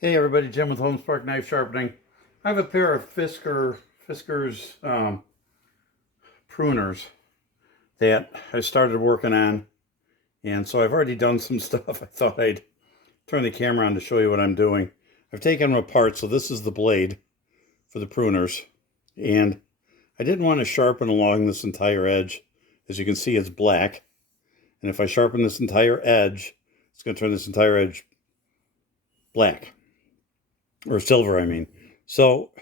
Hey everybody, Jim with Homespark Knife Sharpening. I have a pair of Fisker's pruners that I started working on, and so I've already done some stuff. I thought I'd turn the camera on to show you what I'm doing. I've taken them apart, so this is the blade for the pruners, and I didn't want to sharpen along this entire edge. As you can see, it's black, and if I sharpen this entire edge, it's going to turn this entire edge black. Or silver, I mean. So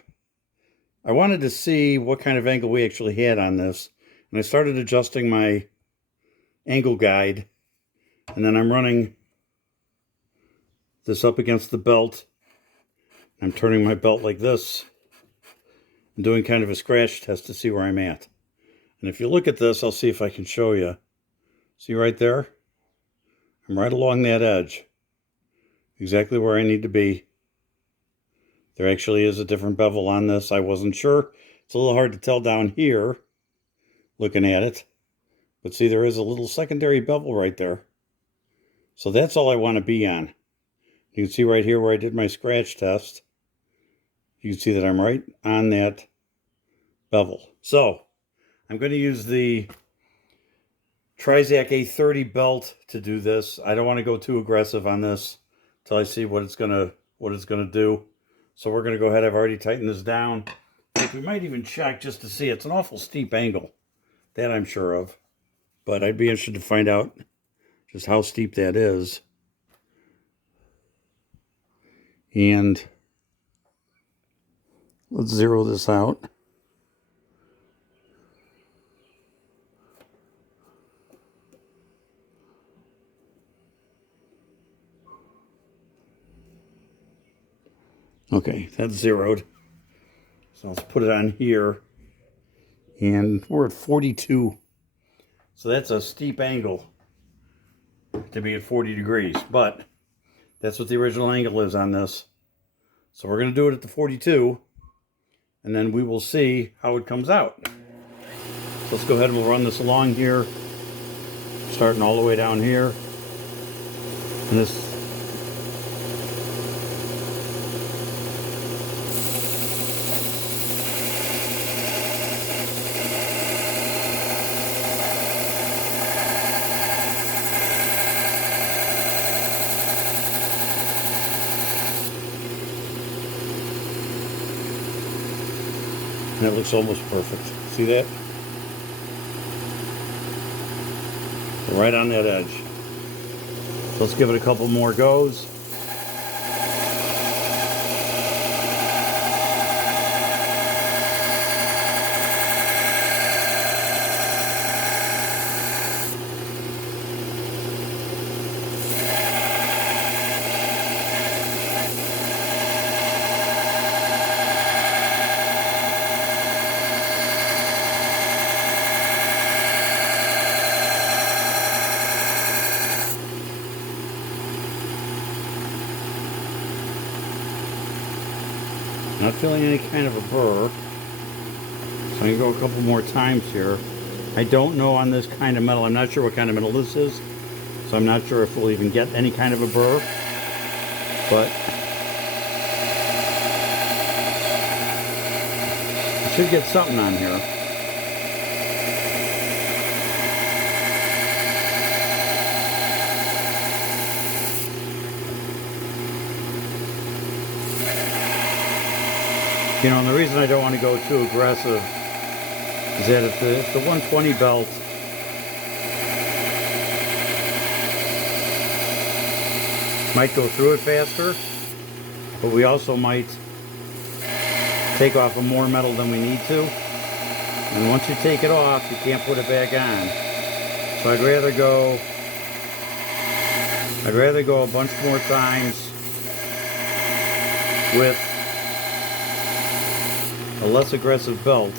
I wanted to see what kind of angle we actually had on this. And I started adjusting my angle guide. And then I'm running this up against the belt. I'm turning my belt like this and doing kind of a scratch test to see where I'm at. And if you look at this, I'll see if I can show you. See right there? I'm right along that edge. Exactly where I need to be. There actually is a different bevel on this. I wasn't sure. It's a little hard to tell down here looking at it. But see, there is a little secondary bevel right there. So that's all I want to be on. You can see right here where I did my scratch test. You can see that I'm right on that bevel. So I'm going to use the Trizact A30 Belt to do this. I don't want to go too aggressive on this until I see what it's going to do. So we're going to go ahead. I've already tightened this down. We might even check just to see. It's an awful steep angle. That I'm sure of. But I'd be interested to find out just how steep that is. And let's zero this out. Okay, that's zeroed. So let's put it on here. And we're at 42. So that's a steep angle to be at 40 degrees. But that's what the original angle is on this. So we're going to do it at the 42. And then we will see how it comes out. So let's go ahead and we'll run this along here. Starting all the way down here. And this and it looks almost perfect. See that? Right on that edge. So let's give it a couple more goes. Not feeling any kind of a burr. So I'm going to go a couple more times here. I don't know on this kind of metal. I'm not sure what kind of metal this is. So I'm not sure if we'll even get any kind of a burr. But I should get something on here. You know, and the reason I don't want to go too aggressive is that if the 120 belt might go through it faster, but we also might take off more metal than we need to. And once you take it off, you can't put it back on. So I'd rather go a bunch more times with a less aggressive belt.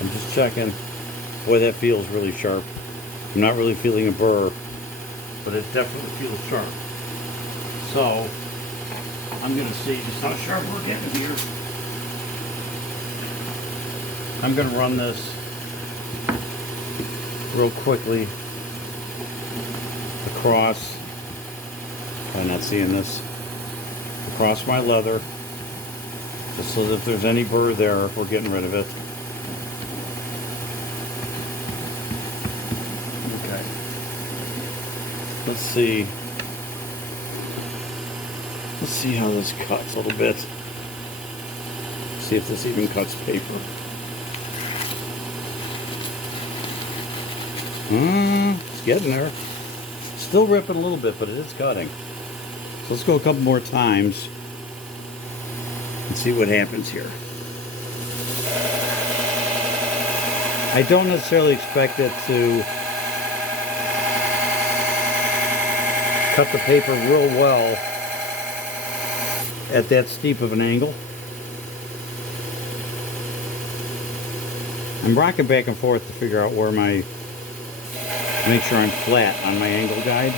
I'm just checking. Boy, that feels really sharp. I'm not really feeling a burr, but it definitely feels sharp. So I'm gonna see just how sharp we're getting here. I'm gonna run this real quickly across, I'm not seeing this, across my leather, just so that if there's any burr there, we're getting rid of it. Okay. Let's see. Let's see how this cuts a little bit. See if this even cuts paper. It's getting there. Still ripping a little bit, but it is cutting. So let's go a couple more times and see what happens here. I don't necessarily expect it to cut the paper real well at that steep of an angle. I'm rocking back and forth to figure out where make sure I'm flat on my angle guide.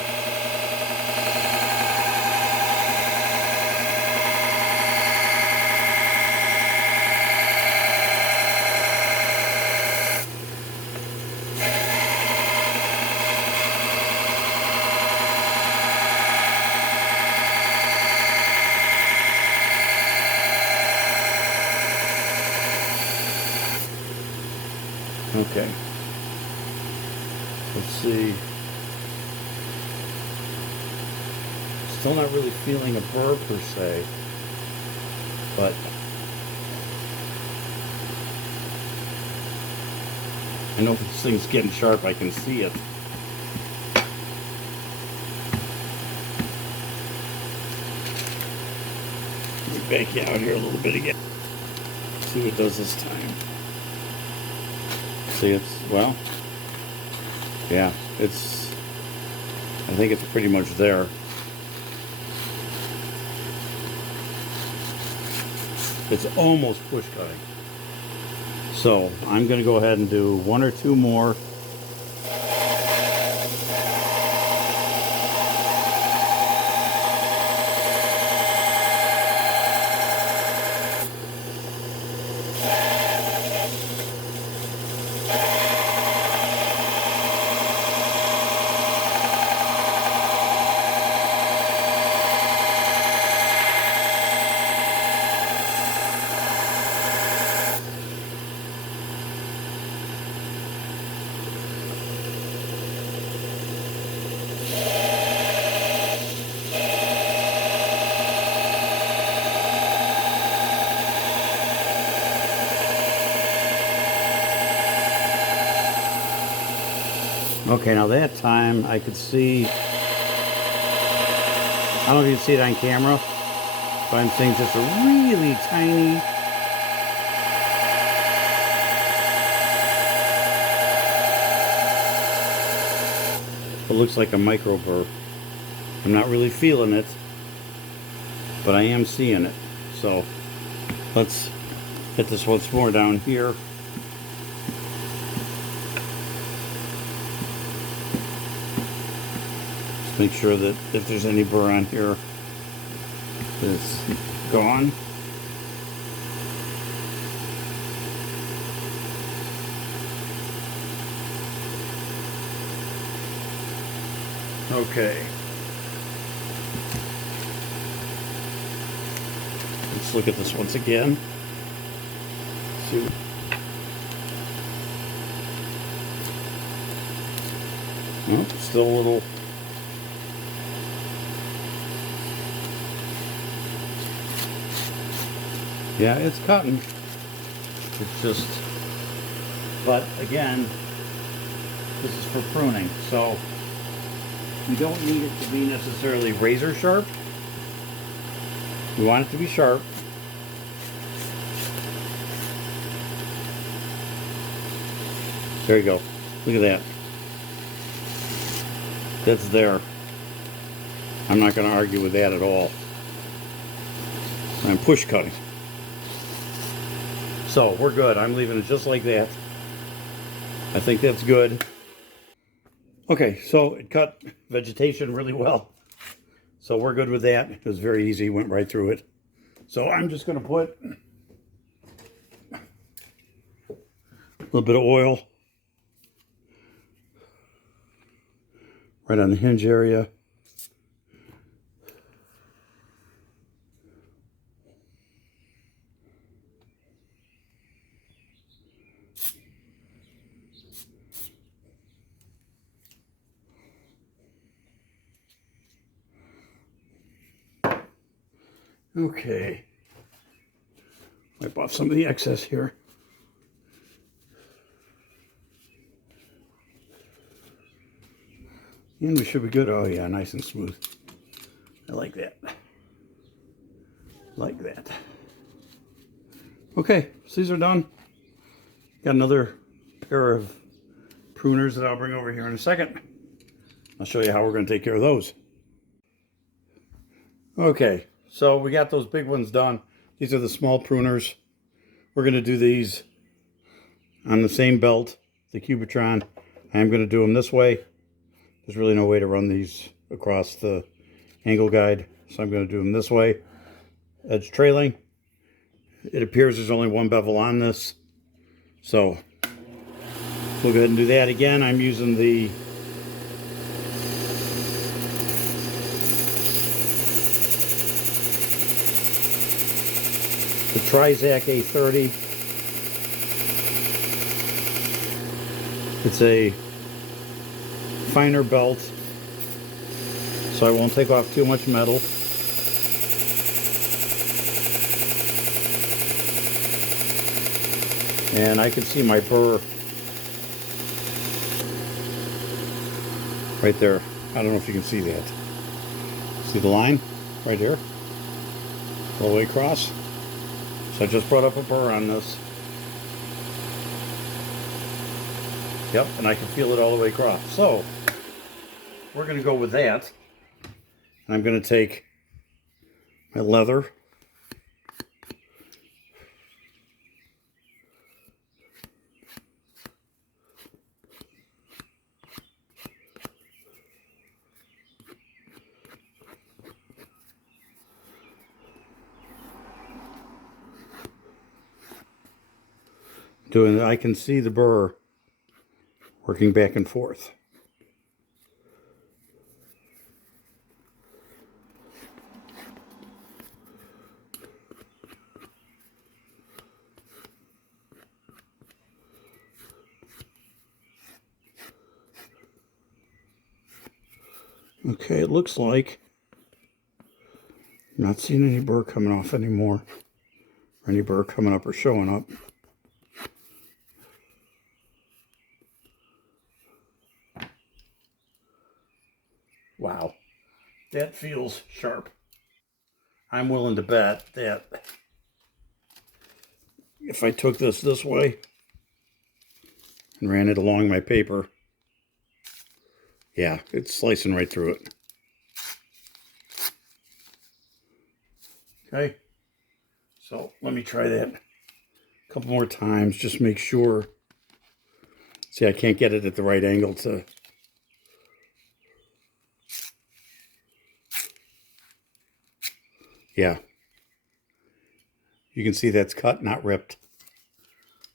Okay. Let's see. Still not really feeling a burr per se, but I know if this thing's getting sharp, I can see it. Let me back you out here a little bit again. See what it does this time. See, it's, well, yeah, it's, I think it's pretty much there. It's almost push cutting. So I'm going to go ahead and do one or two more. Okay, now that time I could see, I don't know if you can see it on camera, but I'm seeing just a really tiny, it looks like a micro burr. I'm not really feeling it, but I am seeing it. So let's hit this once more down here. Make sure that if there's any burr on here, it's gone. Okay. Let's look at this once again. See. Oh, still a little. Yeah, it's cutting. It's just, but again, this is for pruning, so we don't need it to be necessarily razor sharp. We want it to be sharp. There you go. Look at that. That's there. I'm not going to argue with that at all. I'm push cutting. So we're good. I'm leaving it just like that. I think that's good. Okay, so it cut vegetation really well. So we're good with that. It was very easy, went right through it. So I'm just going to put a little bit of oil right on the hinge area. Okay. Wipe off some of the excess here. And we should be good. Oh yeah, nice and smooth. I like that. Like that. Okay, so these are done. Got another pair of pruners that I'll bring over here in a second. I'll show you how we're going to take care of those. Okay, so we got those big ones done. These are the small pruners. We're going to do these on the same belt, the Cubitron. I am going to do them this way. There's really no way to run these across the angle guide, so I'm going to do them this way. Edge trailing. It appears there's only one bevel on this, so we'll go ahead and do that again. I'm using the Trizact A30. It's a finer belt, so I won't take off too much metal. And I can see my burr right there. I don't know if you can see that. See the line right here? All the way across. So I just brought up a burr on this. Yep, and I can feel it all the way across. So we're going to go with that. And I'm going to take my leather. Doing it, I can see the burr working back and forth. Okay, it looks like I'm not seeing any burr coming off anymore, or any burr coming up or showing up. Wow, that feels sharp. I'm willing to bet that if I took this way and ran it along my paper, yeah, it's slicing right through it. Okay, so let me try that a couple more times, just make sure. See, I can't get it at the right angle to... Yeah. You can see that's cut, not ripped.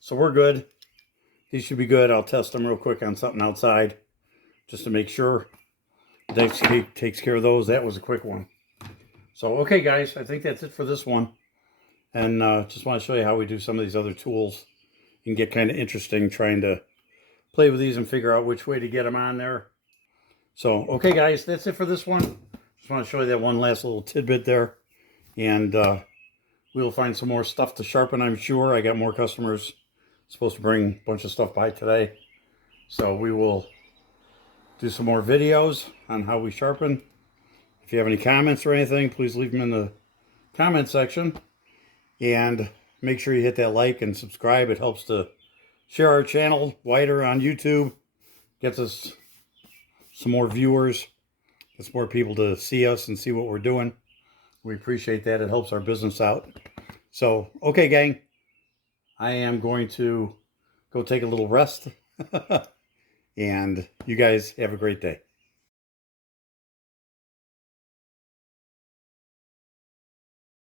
So we're good. These should be good. I'll test them real quick on something outside just to make sure that takes care of those. That was a quick one. So, okay, guys, I think that's it for this one. And just want to show you how we do some of these other tools. You can get kind of interesting trying to play with these and figure out which way to get them on there. So, okay, guys, that's it for this one. Just want to show you that one last little tidbit there. And we'll find some more stuff to sharpen, I'm sure. I got more customers supposed to bring a bunch of stuff by today. So we will do some more videos on how we sharpen. If you have any comments or anything, please leave them in the comment section. And make sure you hit that like and subscribe. It helps to share our channel wider on YouTube. Gets us some more viewers. Gets more people to see us and see what we're doing. We appreciate that. It helps our business out. So, okay, gang. I am going to go take a little rest And you guys have a great day.